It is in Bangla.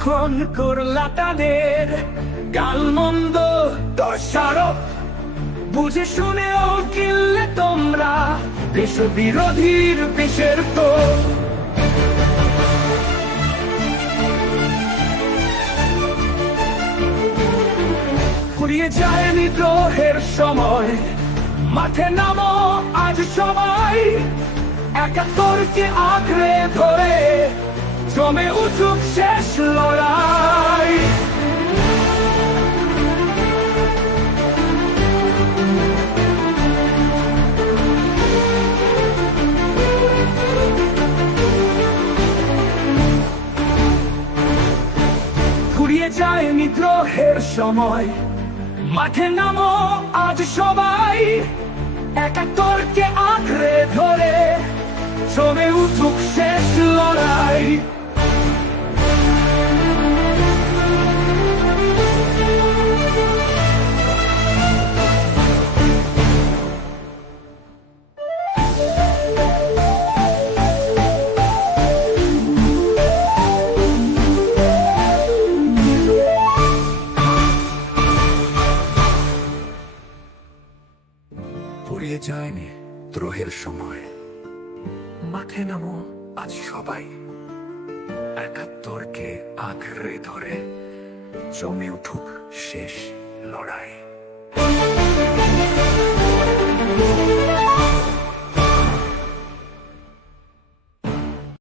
যখন করলা তাদের গালমন্দ দশারোপ, বুঝে শুনেও কিনলে তোমরা দেশ বিরোধীর বিষের তো। ফুরিয়ে যায় নিদ্রোহের সময়, মাঠে নামো আজ সবাই, একাত্তরকে আঁকড়ে ধরে জমে উঠুক শেষ লড়াই। ফুরিয়ে যায় নিদ্রোহের সময়, মাঠে নামো আজ সবাই, একাত্তরকে আঁকড়ে ধরে জমে উঠুক শেষ লড়াই। ফুরিয়ে যায়নি দ্রোহের সময়, মাঠে নামো আজ সবাই, একাত্তরকে আঁকড়ে ধরে জমে উঠুক শেষ লড়াই।